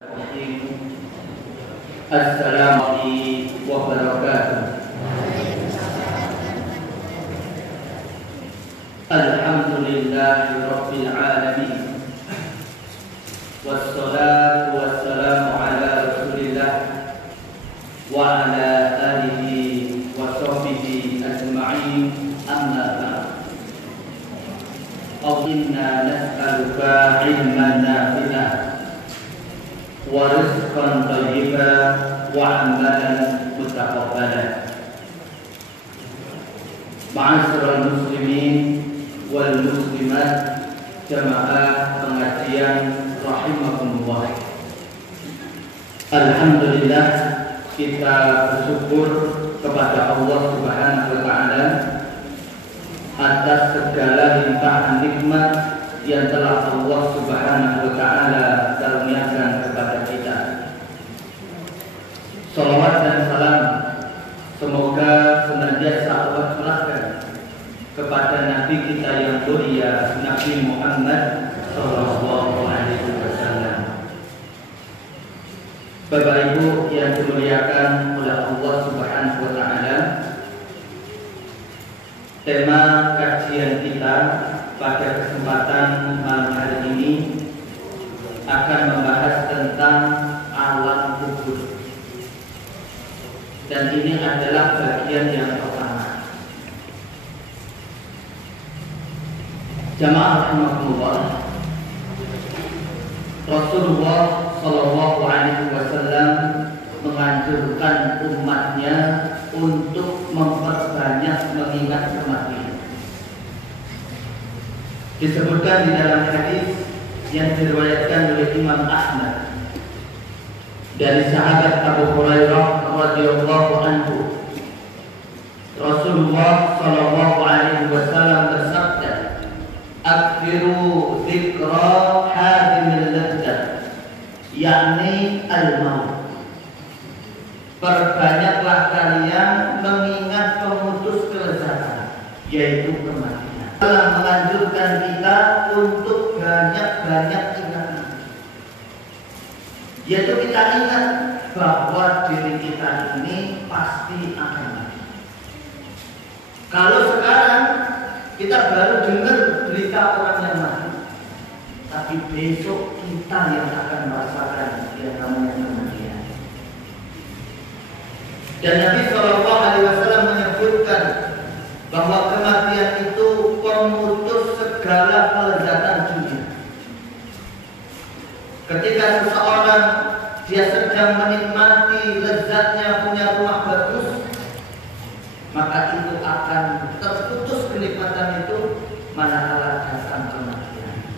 Assalamualaikum wabarakatuh. Alhamdulillahi rabbil alamin. Wassalatu wassalamu ala rasulillah wa ala alihi wa sahbihi ajma'in, amma ba'd. Inna nas'aluka ilman nafi'an wa rizqan thayyiban wa amalan mutaqabbalan. Ma'asyiral muslimin wal muslimat, jamaah pengajian rahimakumullah. Alhamdulillah, kita bersyukur kepada Allah Subhanahu wa taala atas segala limpahan nikmat yang telah Allah Subhanahu wa taala karuniakan kepada kita. Salawat dan salam semoga senantiasa Allah curahkan kepada Nabi kita yang mulia, Nabi Muhammad sallallahu alaihi wasallam. Bapak Ibu yang dimuliakan oleh Allah Subhanahu wa taala, tema kajian kita pada kesempatan malam hari ini akan membahas tentang alam kubur. Dan ini adalah bagian yang pertama. Jamaah rahimakumullah, Rasulullah sallallahu alaihi wasallam menganjurkan umatnya untuk memperbanyak mengingat kematian. Disebutkan di dalam hadis yang diriwayatkan oleh Imam Ahmad dari sahabat Abu Hurairah radhiyallahu anhu, Rasulullah sallallahu alaihi wasallam bersabda, "Aktsiru dzikra hadimil ladzat," yakni al-maut. Perbanyaklah kalian mengingat pemutus kelezatan, yaitu kematian. Allah menganjurkan kita untuk banyak-banyak ingat, yaitu kita ingat bahwa diri kita ini pasti akan mati. Kalau sekarang kita baru dengar berita orang yang mati, tapi besok kita yang akan merasakan yang namanya kematian. Dan Nabi Shallallahu Alaihi Wasallam menyebutkan bahwa kematian itu pemutus segala kelezatan dunia. Ketika seseorang dia sedang menikmati lezatnya punya rumah bagus, maka itu akan terputus kenikmatan itu manakala datang kematian.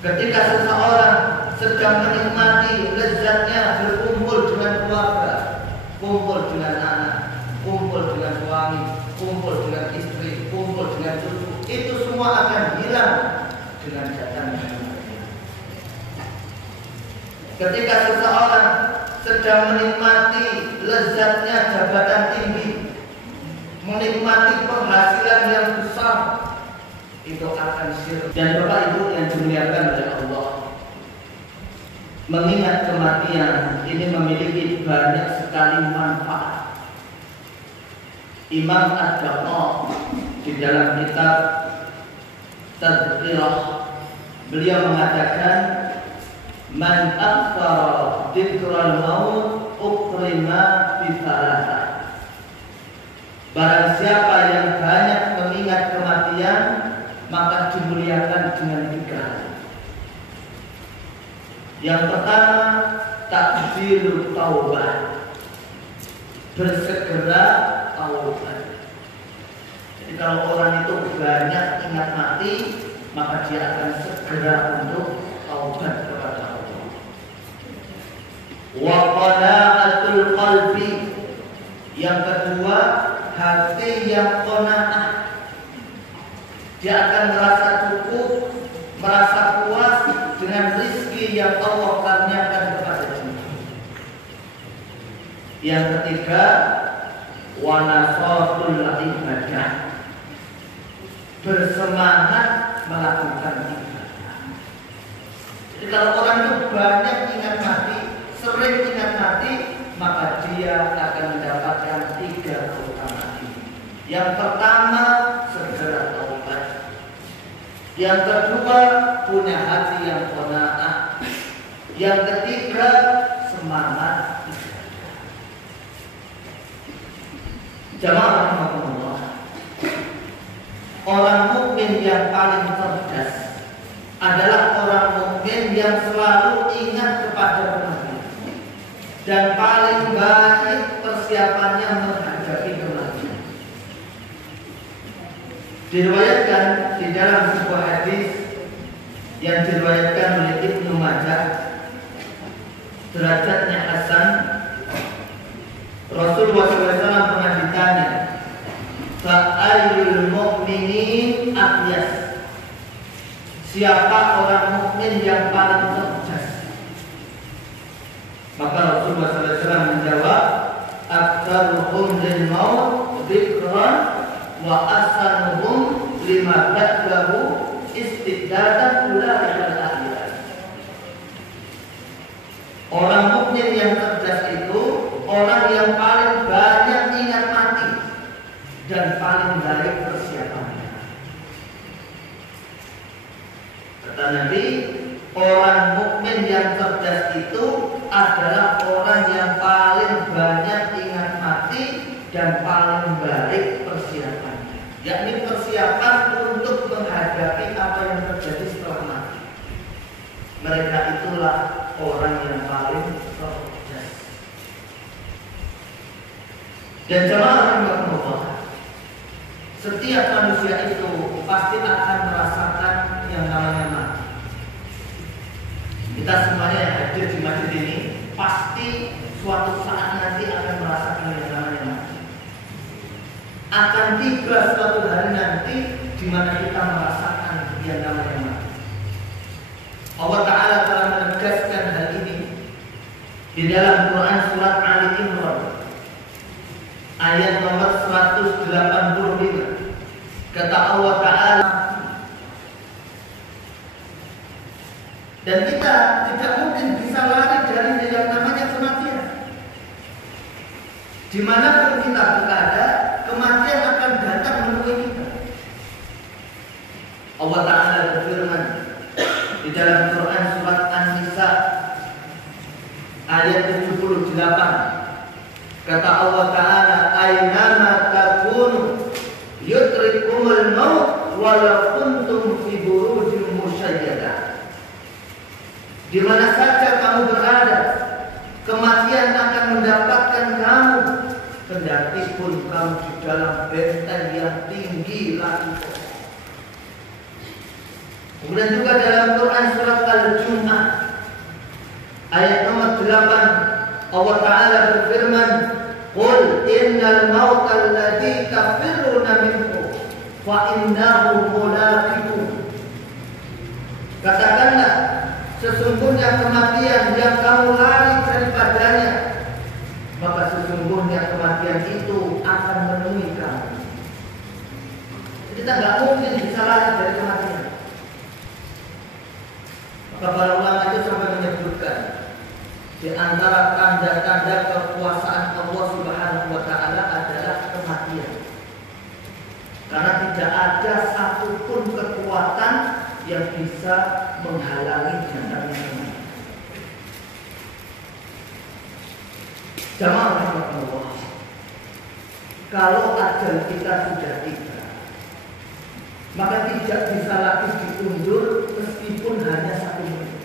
Ketika seseorang sedang menikmati lezatnya berkumpul dengan keluarga, kumpul dengan anak, kumpul dengan suami, kumpul dengan istri, kumpul dengan cucu, itu semua akan hilang dengan datangnya kematian. Ketika seseorang sedang menikmati lezatnya jabatan tinggi, menikmati penghasilan yang besar, itu akan sirna. Dan Bapak Ibu yang dimuliakan oleh Allah, mengingat kematian ini memiliki banyak sekali manfaat. Imam Ad-Daqaq di dalam kitab Tadhkirah, beliau mengatakan, "Man aktsara dzikral maut ukrima bi thalatha." Barang siapa yang banyak mengingat kematian, maka dimuliakan dengan 3 hal. Yang pertama, takdirut taubah, bersegera taubat. Jadi kalau orang itu banyak ingat mati, maka dia akan segera untuk taubat kepada Allah. Wa qana'atul qalbi, yang kedua, hati yang qanaah. Dia akan merasa cukup, merasa puas dengan rizki yang Allah karuniakan kepada dia. Yang ketiga, wa nasatul ibadah, bersemangat melakukan ibadah. Jadi kalau orang itu banyak Yang kedua, punya hati yang qanaah. Yang ketiga, semangat ibadah. Jamaah rahimakumullah. Orang mukmin yang paling cerdas adalah orang mukmin yang selalu ingat kepada kematian dan paling baik persiapannya menghadapi kematian. Diriwayatkan di dalam sebuah hadis yang diriwayatkan oleh Ibnu Majah, derajatnya hasan, Rasulullah SAW pernah ditanya, Fa'ayyul mu'minin abyas, siapa orang mukmin yang paling cerdas? Maka Rasulullah SAW menjawab, Aktsaruhum lil maut dzikran wa asanuhum lima ba'dahu istiddadan ulaikal akhirah. Orang mukmin yang cerdas itu orang yang paling banyak ingat mati dan paling baik persiapannya. Kata Nabi, orang mukmin yang cerdas itu adalah orang yang paling banyak ingat mati dan paling baik persiapannya, yakni persiapan untuk menghadapi apa yang terjadi setelah mati. Mereka itulah orang yang paling cerdas. Dan jemaah rahimakumullah, setiap manusia itu pasti akan merasakan yang namanya mati. Kita semuanya yang hadir di masjid ini pasti suatu saat nanti akan merasakan yang namanya mati. Akan tiba suatu hari nanti di mana kita merasakan yang namanya mati. Allah Ta'ala telah menegaskan hal ini di dalam Quran surat Ali Imran ayat nomor 185. Kata Allah Ta'ala, dan kita tidak mungkin bisa lari dari yang namanya kematian. Dimanapun kita berada, kematian akan datang menemui kita. Allah Ta'ala berfirman di dalam Quran surat An-Nisa ayat 78. Kata Allah Ta'ala, Aynama takunu yudrikumul maut walau kuntum fi burujin musyayyadah. Di mana saja kamu berada, kematian akan mendapatkan kamu, kendati pun kamu di dalam benteng yang tinggi lagi. Kemudian juga dalam Quran surat Al-Jum'ah ayat nomor 8, Allah Ta'ala berfirman, Qul innal mauta alladhi tafirruna minhu fa innahu mulaqikum. Katakanlah, sesungguhnya kematian yang kamu lari daripadanya, maka sesungguhnya kematian itu akan menemui kamu. Kita nggak mungkin bisa lari dari kematian. Maka para ulama itu sampai menyebutkan di antara tanda-tanda kekuasaan Allah Subhanahu wa Ta'ala adalah kematian. Karena tidak ada satupun kekuatan yang bisa menghalangi datangnya kematian. Jamaah rahimakumullah, kalau ajal kita sudah tiba, maka tidak bisa lagi diundur meskipun hanya 1 menit.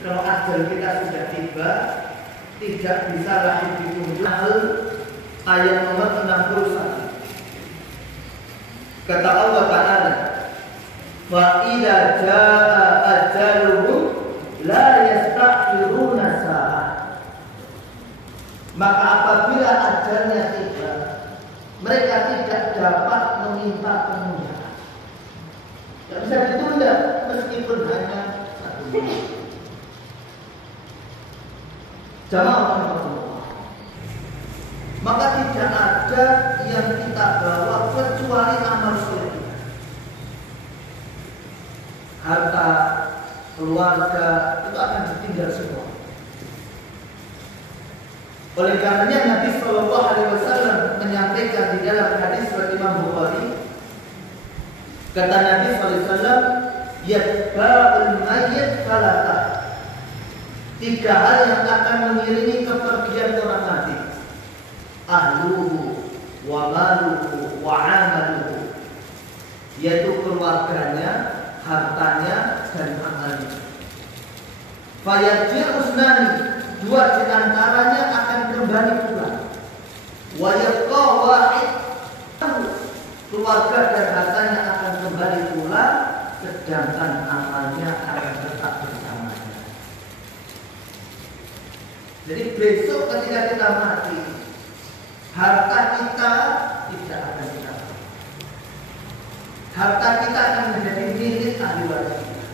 Kalau ajal kita sudah tiba, tidak bisa lagi diundur. Ayat nomor 61. Kata Allah Ta'ala, wa idza jaa ajaluhum la yastakhiruna sa'ah. Maka apabila ajalnya tiba, mereka tidak dapat meminta penundaan. Tidak bisa ditunda meskipun hanya 1 menit. Jamaah, maka tidak ada yang kita bawa kecuali amal soleh kita. Harta, keluarga itu akan ditinggal semua. Oleh karenanya Nabi Shallallahu Alaihi Wasallam menyampaikan di dalam hadis riwayat Imam Bukhari, Kata Nabi SAW, yatba'ul mayyit salata. 3 hal yang akan mengiringi kepergian orang mati. Ahluhu wa maluhu wa amaluhu, yaitu keluarganya, hartanya, dan amalnya. Fayajir usnani, 2 di antaranya akan kembali pulang. Wa yabqa wahid, keluarga dan hartanya akan kembali pulang, sedangkan amalnya akan tetap bersamanya. Jadi besok ketika kita mati, harta kita tidak akan kita pakai. Harta kita akan menjadi milik ahli waris kita.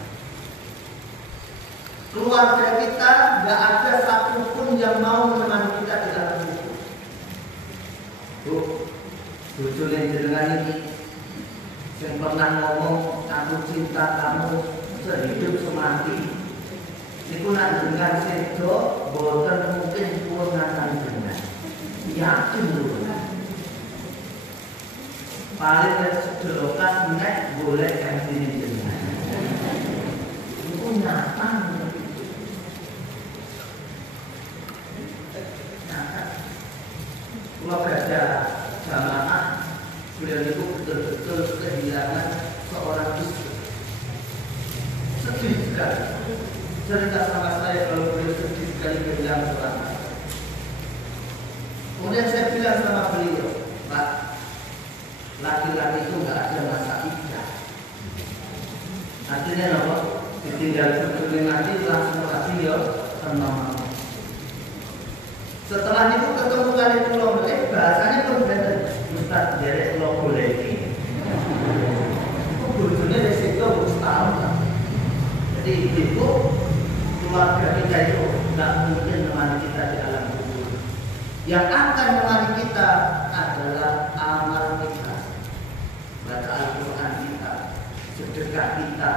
Keluarga kita nggak ada satupun yang mau menemani kita di dalam kubur. Bu, bojone jenengan ini yang pernah ngomong aku cinta kamu sehidup semati. Niku nak dengan sedo boten mungkin pun akan jenengan. Yakin dulu. Paling sedelokas nek boleh ganti jenengan. Niku nyata. Kalau ada jamaah, beliau itu betul-betul kehilangan seorang istri. Sedih sekali. Cerita sama saya kalau beliau sedih sekali kehilangan seorang istri. Kemudian saya bilang sama beliau, Pak, laki-laki itu nggak ada masa iddah. Artinya apa? Ditinggal sebelum mati langsung lagi ya tenang. Setelah itu ketemu kali pulau Melek, bahasanya pun benar. Ustaz jadi pulau boleh ini. Bujurnya dari situ setahun. Jadi itu keluarga kita itu nggak mungkin menemani kita di alam kubur. Yang akan menemani kita adalah amal kita, baca Al-Quran kita, sedekah kita,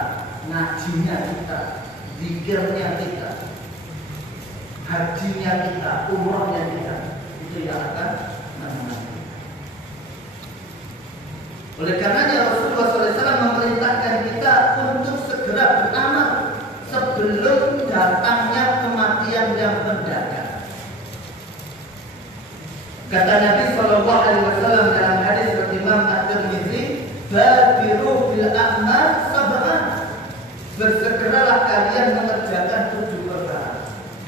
ngajinya kita, zikirnya kita, hajinya kita, umrohnya kita, itu yang akan menemani. Oleh karenanya Rasulullah SAW memerintahkan kita untuk segera beramal sebelum datangnya kematian yang mendadak. Kata Nabi SAW dalam hadis Imam At-Tirmidzi, "Badiru bil a'mal sab'an." Bersegeralah kalian mengerjakan 7 perkara.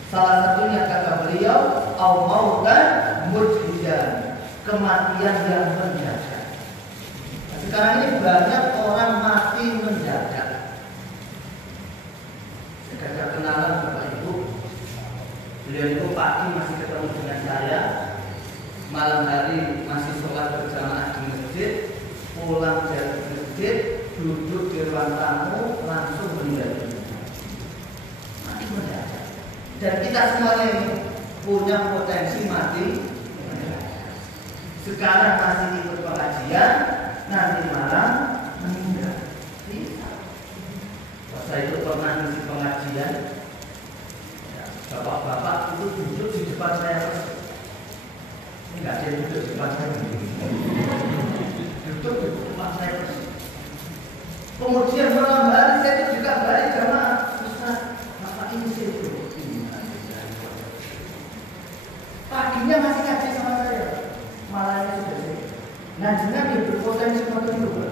Salah satunya kata beliau, au mautan mujhidan, kematian yang mendadak. Sekarang ini banyak orang mati mendadak. Saya kenalan Bapak Ibu. Beliau itu pagi masih ketemu dengan saya, malam hari masih sholat berjamaah di masjid, pulang dari masjid, duduk di ruang tamu, langsung meninggal dunia. Mati mendadak. Dan kita semuanya ini punya potensi mati. Sekarang masih ikut pengajian, nanti malam meninggal. Saya itu pernah ngisi pengajian, ya, bapak-bapak itu duduk di depan saya. Enggak, dia duduk di depan saya. Duduk di depan saya. Kemudian malam hari saya juga balik jamaah. Ustaz, bapak ini sih itu. Paginya masih ngaji sama saya, malamnya sudah sih. Nah, jangan berpotensi mati juga.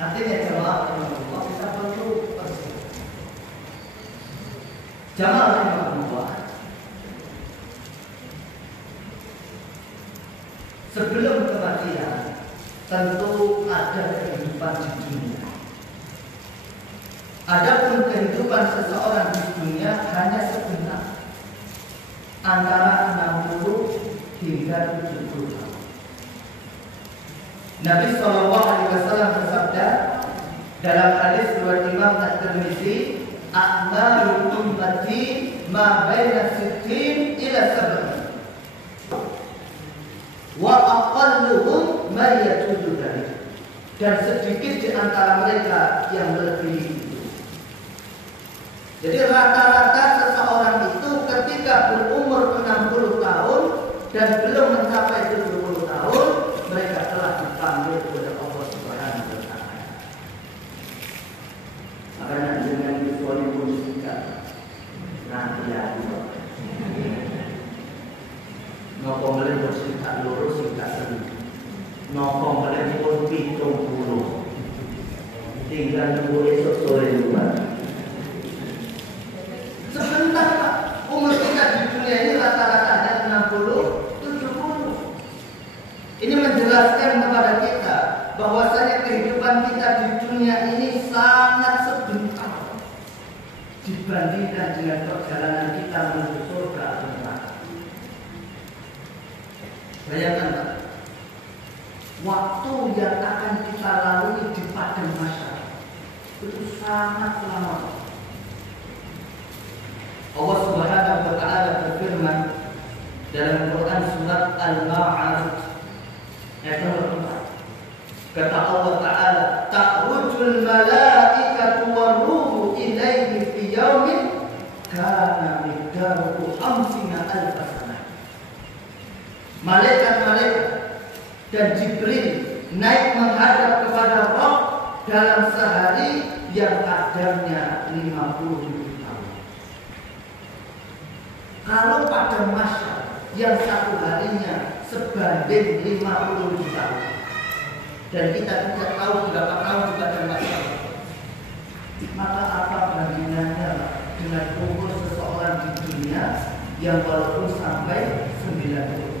Artinya jamaah Allah kita perlu bersih. Jamaah Allah. Sebelum kematian tentu ada kehidupan di dunia. Adapun kehidupan seseorang di dunia hanya sebentar, antara 60 hingga 70 tahun. Nabi SAW bersabda dalam hadis riwayat Imam At-Tirmidzi, "A'malu ummati ma baina 60 ila 70." Wa aqalluhum ma yajudu dzalik. Dan sedikit di antara mereka yang melebihi itu. Jadi rata-rata seseorang itu ketika berumur 60 tahun dan belum mencapai 70 tahun, mereka telah dipanggil oleh Makanya dengan visualnya pun singkat. Nanti ya, nopo melin pun singkat lurus singkat sedih. Nopo melin pun pitung puluh. Tinggal nunggu esok sore luar. Sebentar Pak, umur kita di dunia ini rata-ratanya 60, 70. Ini menjelaskan kepada kita bahwasanya kehidupan kita di dunia ini sangat sebentar dibandingkan dengan perjalanan kita menuju surga atau neraka. Bayangkan Pak, waktu yang akan kita lalui di padang mahsyar itu sangat lama. Allah Subhanahu wa taala berfirman dalam Quran surat Al-Ma'arij ayat 4. Kata Allah taala, "Ta'rujul malaikatu war-ruhu ilaihi fi yaumin kana miqdaruhu 50,000 sanah." Malaikat-malaikat dan Jibril naik menghadap kepada Rabb dalam sehari yang kadarnya 50.000 tahun. Kalau pada masa yang satu harinya sebanding 50.000 tahun, dan kita tidak tahu berapa tahun di pada masa, maka apa bandingannya dengan umur seseorang di dunia yang walaupun sampai 90 tahun?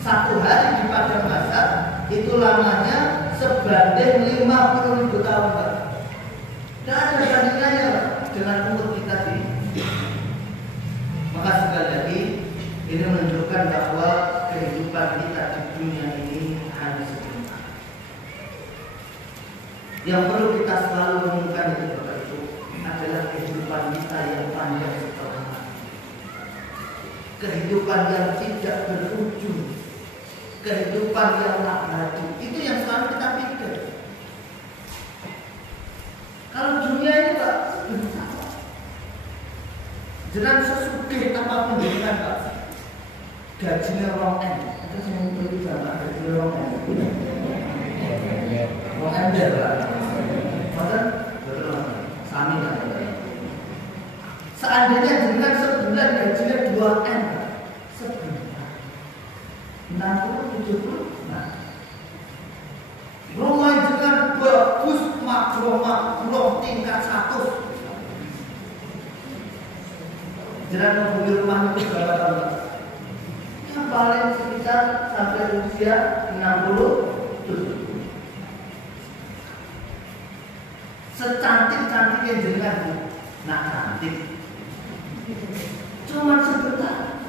Satu hari di padang mahsyar itu lamanya sebanding 50.000 tahun, Pak. Tidak ada bandingannya dengan umur kita ini. Maka sekali lagi ini menunjukkan bahwa kehidupan kita di dunia ini hanya sebentar. Yang perlu kita selalu renungkan itu adalah kehidupan kita yang panjang setelah mati. Kehidupan yang tidak berujung, kehidupan yang abadi, itu yang selalu kita pikir. Kalau dunia ini Pak, sebentar. Jangan sesugih apapun dengan Pak. Gajinya orang itu saya beli sama gajinya orang orang Pak. Maka betul sami lah. Seandainya dengan sebulan gajinya 2 M, sebulan 60-70. Nah, rumah dengan bagus, makro tingkat 100. Jangan membeli rumahnya berapa tahun? Yang paling sekitar sampai usia 60-70. Secantik-cantiknya jenengan, nah cantik. Cuma sebentar.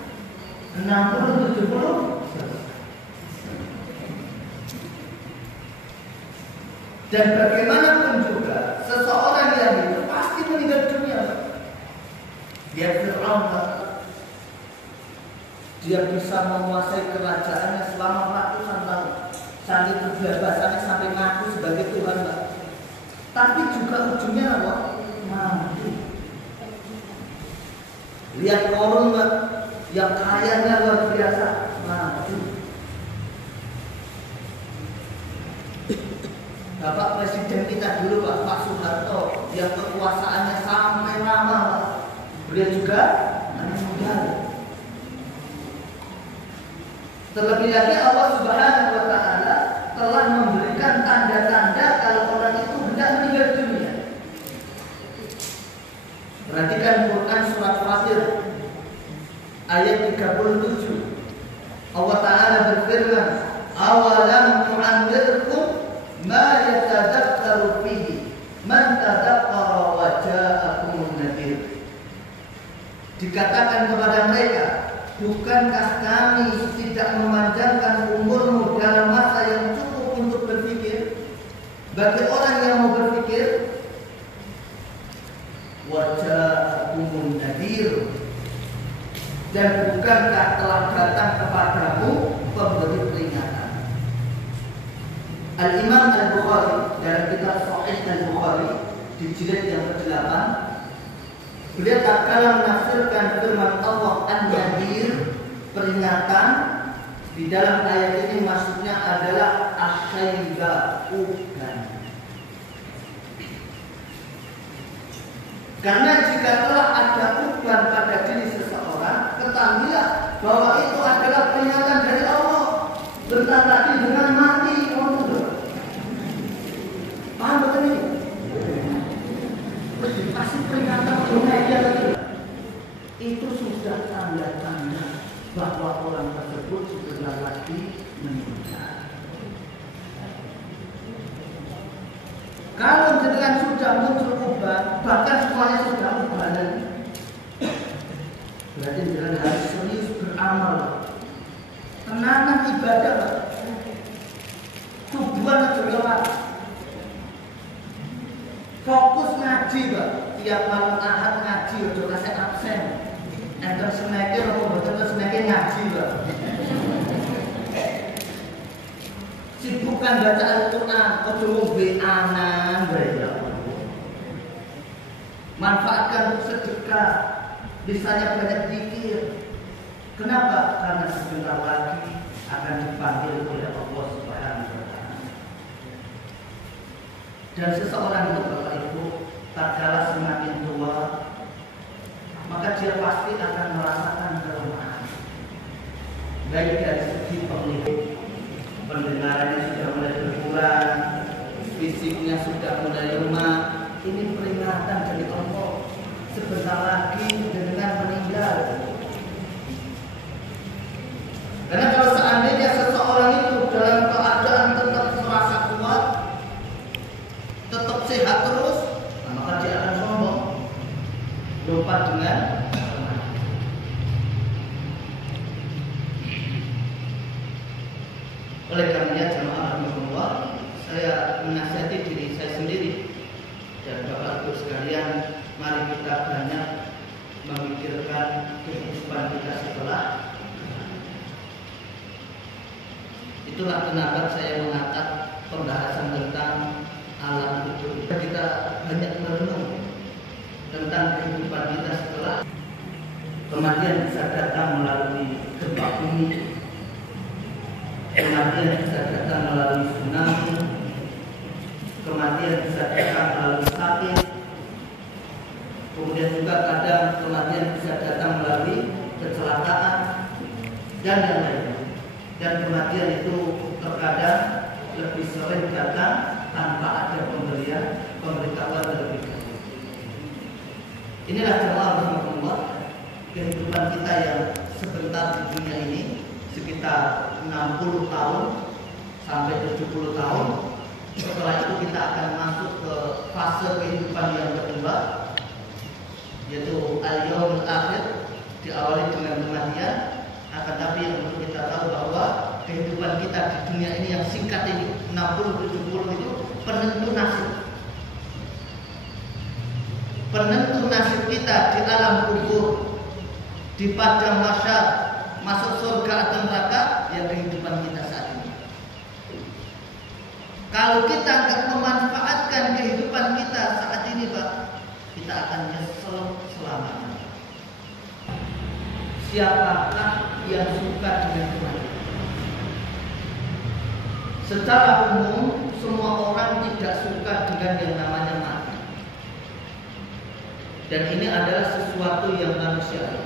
60-70. Dan bagaimanapun juga seseorang yang itu pasti meninggal dunia. Dia Fir'aun, dia bisa menguasai kerajaannya selama ratusan tahun, sampai kebebasannya sampai ngaku sebagai Tuhan, Pak. Tapi juga ujungnya apa? Mati. Lihat Korun, Pak, yang kayanya luar biasa, mati. Bapak Presiden kita dulu Pak Soeharto yang kekuasaannya sampai lama, Pak. Beliau juga meninggal. Terlebih lagi Allah Subhanahu wa taala telah memberikan tanda-tanda kalau orang itu hendak meninggal dunia. Perhatikan Quran surat Fatir ayat 37. Allah taala berfirman, "Awalam nu'ammirkum ma yatadakkaru fihi man tadakkara wa ja'akumun nadhir." Dikatakan kepada mereka, bukankah kami tidak memanjangkan umurmu dalam masa yang cukup untuk berpikir? Bagi orang yang mau berpikir, wa ja'akumun nadhir, dan bukankah telah datang kepadamu pemberi peringatan? Al-Imam Al-Bukhari dalam kitab Sahih Al-Bukhari di jilid yang ke-8, beliau tak kalah menafsirkan firman Allah An-Nadhir, peringatan. Di dalam ayat ini maksudnya adalah asyaiba, udan. Karena jika telah ada uban pada diri seseorang, ketahuilah bahwa itu adalah peringatan dari Allah. Bentar lagi dengan mati, paham betul ini? Pasti peringatan dunia lagi. Itu sudah tanda-tanda bahwa orang tersebut sudah lagi meninggal. Kalau dengan sudah muncul uban, bahkan semuanya sudah ubanan, berarti dengan harus serius beramal, tenanan ibadah, tujuan adalah fokus ngaji, Pak. Tiap malam Ahad ngaji, udah kasih absen. Enter seneke, betul seneke ngaji, Pak. Sibukkan baca Al-Quran, ojo WA-an, manfaatkan untuk sedekah, bisanya banyak zikir. Kenapa? Karena sebentar lagi akan dipanggil oleh Allah Subhanahu wa Ta'ala. Dan seseorang itu, Bapak Ibu, tatkala semakin tua, maka dia pasti akan merasakan kelemahan. Baik dari segi pendengarannya sudah mulai berkurang, fisiknya sudah mulai lemah. Ini peringatan dari Allah. Sebentar lagi dengan meninggal. Karena kalau seandainya seseorang itu dalam keadaan tetap merasa kuat, tetap sehat terus, maka dia akan sombong, lupa dengan oleh karenanya jemaah rahimahullah, saya menasihati diri saya sendiri dan Bapak Ibu sekalian, mari kita banyak memikirkan kehidupan kita setelah. Itulah kenapa saya mengangkat pembahasan tentang alam kubur. Kita banyak merenung tentang kehidupan kita setelah. Kematian bisa datang melalui gempa bumi, kematian bisa datang melalui tsunami, kematian bisa datang melalui sakit, kemudian juga kadang kematian bisa datang melalui kecelakaan dan yang lainnya. Dan kematian itu terkadang lebih sering datang tanpa ada pemberitahuan terlebih dahulu. Inilah jemaah rahimahullah, kehidupan kita yang sebentar di dunia ini, sekitar 60 tahun sampai 70 tahun. Setelah itu kita akan masuk ke fase kehidupan yang kedua, yaitu al-yaumul akhir, diawali dengan kematian. Akan tapi untuk kita tahu bahwa kehidupan kita di dunia ini yang singkat ini 60-70 itu penentu nasib. Penentu nasib kita di alam kubur, di padang mahsyar, masuk surga atau neraka, yang kehidupan kita saat ini. Kalau kita akan memanfaatkan kehidupan kita saat ini, Pak, kita akan nyesel selamanya. Siapakah yang suka dengan kematian? Secara umum, semua orang tidak suka dengan yang namanya mati. Dan ini adalah sesuatu yang manusiawi.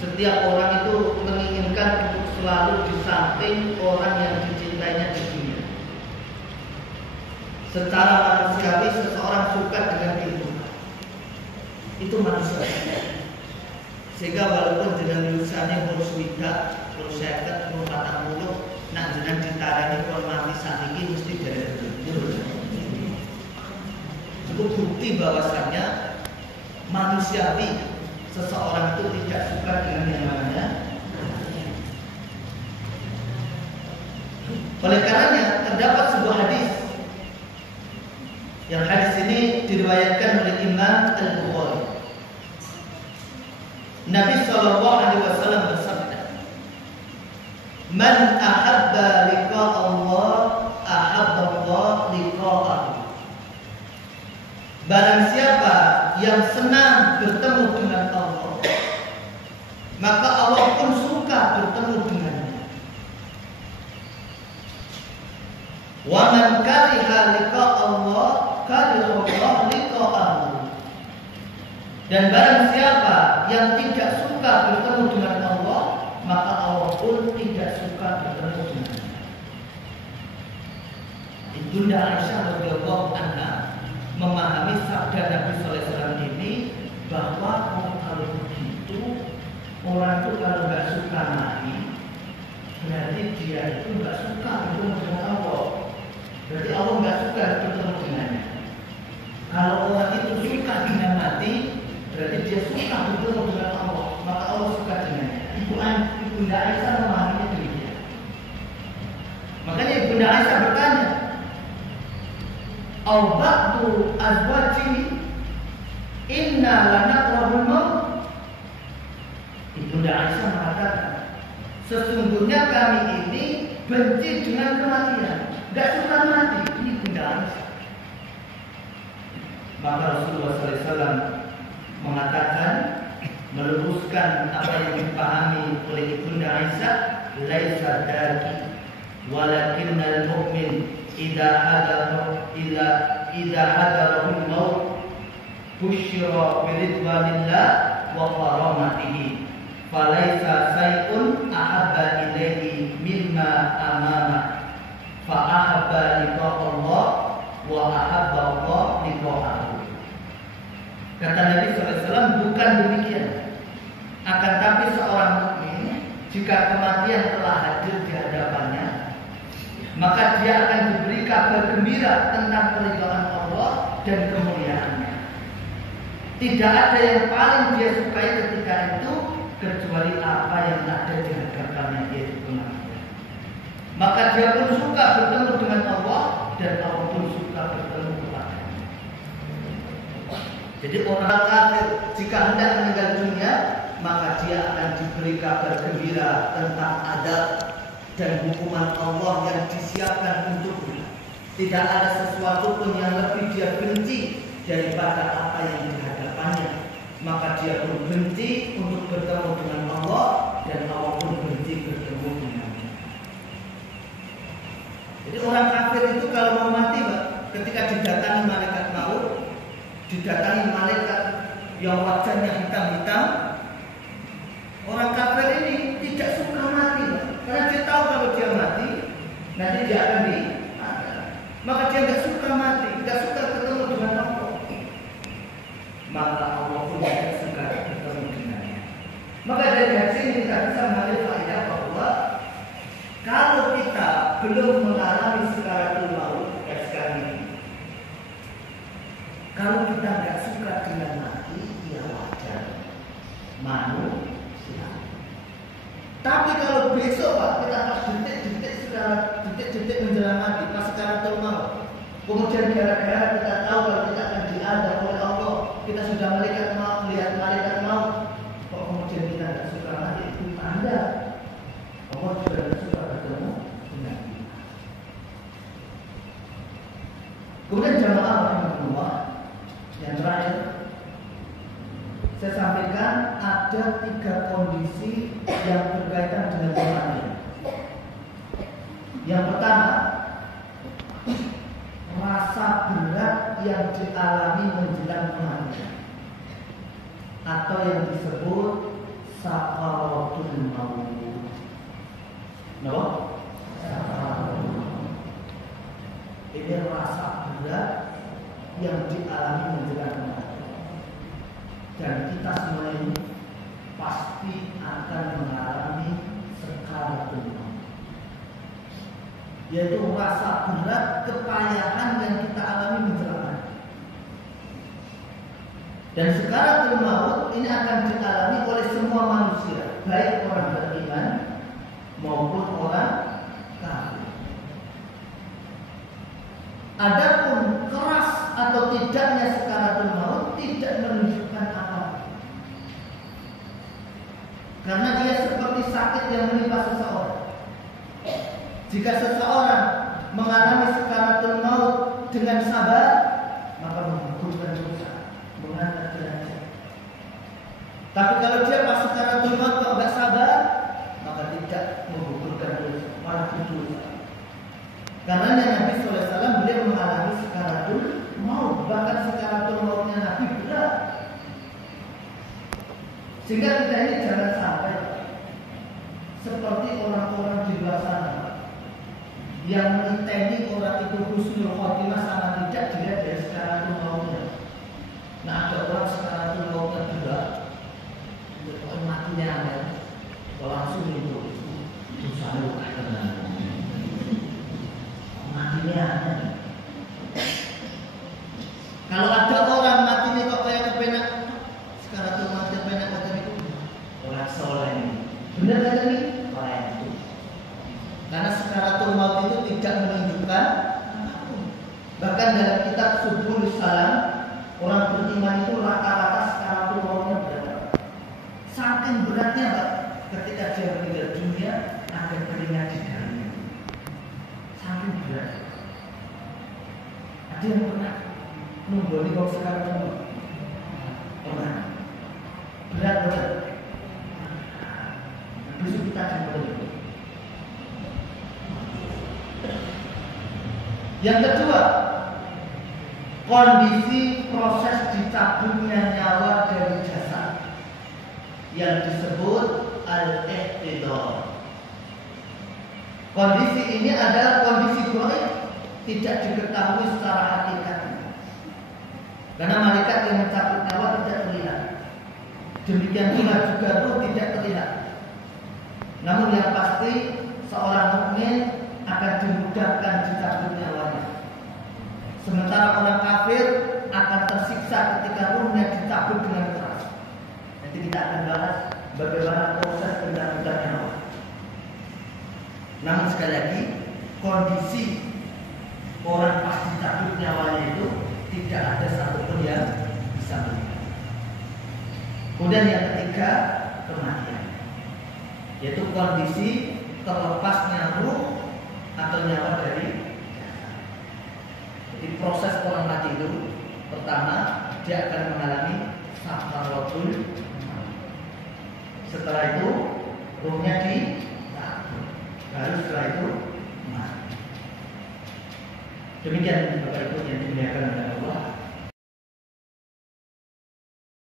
Setiap orang itu menginginkan untuk selalu di samping orang yang dicintainya di dunia. Secara manusiawi, seseorang suka dengan kehidupan. Itu manusiawi. Sehingga walaupun dengan urusannya ngurus widak, ngurus seket, ngurus 40, nak jenang ditarani kon mati saat ini mesti dari itu. Itu bukti bahwasannya manusiawi, seseorang itu tidak suka dengan yang namanya. Oleh karenanya terdapat sebuah hadis, yang hadis ini diriwayatkan oleh Imam Al-Bukhari. Nabi SAW bersabda, "Man ahabba liqa Allah, ahabba Allah liqa'ahu." Barang siapa yang senang bertemu dengan Allah, maka Allah pun suka bertemu dengannya. Wa man kariha liqa Allah, karihallahu liqa'ahu. Dan barang siapa yang tidak suka bertemu dengan Allah, maka Allah pun tidak suka bertemu dengannya. Ibunda Aisyah radhiyallahu anha memahami sabda Nabi sallallahu alaihi wasallam ini bahwa kalau begitu orang itu kalau nggak suka mati, berarti dia itu nggak suka bertemu dengan Allah. Berarti Allah nggak suka bertemu dengannya. Kalau orang itu suka dengan mati, berarti dia suka bertemu dengan Allah, maka Allah suka dengannya. Ibunda Aisyah memahaminya demikian. Makanya Ibunda Aisyah bertanya, "Al-ba'du azwaji inna lanakrahul maut." Ibunda Aisyah mengatakan, sesungguhnya kami ini benci dengan kematian, gak suka mati. Ini Ibunda Aisyah. Maka Rasulullah SAW mengatakan, meluruskan apa yang dipahami oleh Ibunda Aisyah, laisa daki walakinnal mu'min idza hadarahul maut busyira biridwanillah wa karamatihi falaisa sayun ahabba ilaihi mimma amama fa ahabba liqa Allah wa ahabba Allah liqa'ahu. Kata Nabi SAW, bukan demikian. Akan tapi seorang mukmin jika kematian telah hadir di hadapannya, maka dia akan diberi kabar gembira tentang keridhaan Allah dan kemuliaannya. Tidak ada yang paling dia sukai ketika itu kecuali apa yang ada di hadapannya, yaitu kematian. Maka dia pun suka bertemu dengan Allah dan Allah pun suka bertemu kepadanya. Jadi orang kafir jika hendak meninggal dunia, maka dia akan diberi kabar gembira tentang adab dan hukuman Allah yang disiapkan untuknya. Tidak ada sesuatu pun yang lebih dia benci daripada apa yang di hadapannya. Maka dia pun benci untuk bertemu dengan Allah dan Allah pun benci bertemu dengannya. Jadi orang kafir itu kalau mau mati, ketika didatangi malaikat maut, didatangi malaikat yang wajahnya hitam-hitam, orang kafir ini tidak suka mati, karena dia tahu kalau dia mati nanti dia akan maka dia tidak suka mati, tidak suka ketemu dengan Allah. Maka Allah pun tidak suka bertemu dengannya. Maka dari sini kita bisa mengambil faedah bahwa kalau kita belum mengalami sekaratul maut sekarang ini, kalau kita nggak suka dengan mati, ya wajar, manusia. Tapi kalau besok Pak, kita pas detik-detik menjelang mati, pas sekaratul maut, kemudian gara-gara kita tahu kalau kita akan diadab oleh Allah, kita sudah melihat malaikat maut, kok kemudian kita tidak suka mati, itu tanda Allah juga tidak suka bertemu dengan kita. Kemudian jamaah rahimahullah, yang terakhir saya sampaikan ada 3 kondisi yang berkaitan dengan kematian. Yang pertama, rasa berat yang dialami menjelang kematian, atau yang disebut sakaratul maut. No? Sakaratul maut. Ini rasa berat yang dialami menjelang kematian. Dan kita semua ini pasti akan mengalami sakaratul maut, yaitu rasa berat kepayahan yang kita alami menjelang mati. Dan sakaratul maut ini akan dialami oleh semua manusia, baik orang beriman maupun orang kafir. Adapun keras atau tidaknya sakaratul maut tidak menunjukkan apa-apa, karena dia seperti sakit yang menimpa seseorang. Jika seseorang mengalami sakaratul maut dengan sabar, maka menggugurkan dosa, mengangkat derajat. Tapi kalau dia pas sakaratul maut kalau tidak sabar, maka tidak menggugurkan dosa, malah berdosa. Karena Nabi SAW beliau mengalami sakaratul maut. Sehingga kita ini jangan sampai seperti orang-orang di luar sana yang meniteni orang itu husnul khotimah sama tidak dilihat dari sekarang maunya. Nah, ada orang sekarang maunya juga matinya ada langsung itu selalu akan matinya ada. Kalau ada orang matinya kok kayak kepenak sekarang tuh mati kepenak kata itu orang soleh ini benar kata ini orang itu karena sekaratul maut itu tidak menunjukkan apapun. Bahkan dalam kitab Subul Salam orang beriman itu rata-rata sekaratul mautnya berapa? Saking beratnya Pak, ketika dia meninggal dunia ada keringat di dalamnya. Saking berat. Ada yang pernah nunggu di bawah sekaratul maut? Pernah. Berat. Besok kita akan bertemu. Yang kedua, kondisi proses dicabutnya nyawa dari jasad yang disebut al-ihtidar. Kondisi ini adalah kondisi gaib, tidak diketahui secara hakikatnya. Karena malaikat yang mencabut nyawa tidak terlihat. Demikian pula juga roh tidak terlihat. Namun yang pasti seorang mukmin akan dimudahkan dicabut nyawanya. Sementara orang kafir akan tersiksa ketika ruhnya dicabut dengan keras. Nanti kita akan bahas bagaimana proses pencabutan nyawa. Namun sekali lagi, kondisi orang pas dicabut nyawanya itu tidak ada satupun yang bisa melihat. Kemudian yang ketiga, kematian, yaitu kondisi terlepasnya ruh atau nyawa dari jasad. Jadi proses orang mati itu pertama dia akan mengalami sakaratul maut. Setelah itu ruhnya dicabut, baru setelah itu mati. Demikian Bapak Ibu yang dimuliakan oleh Allah.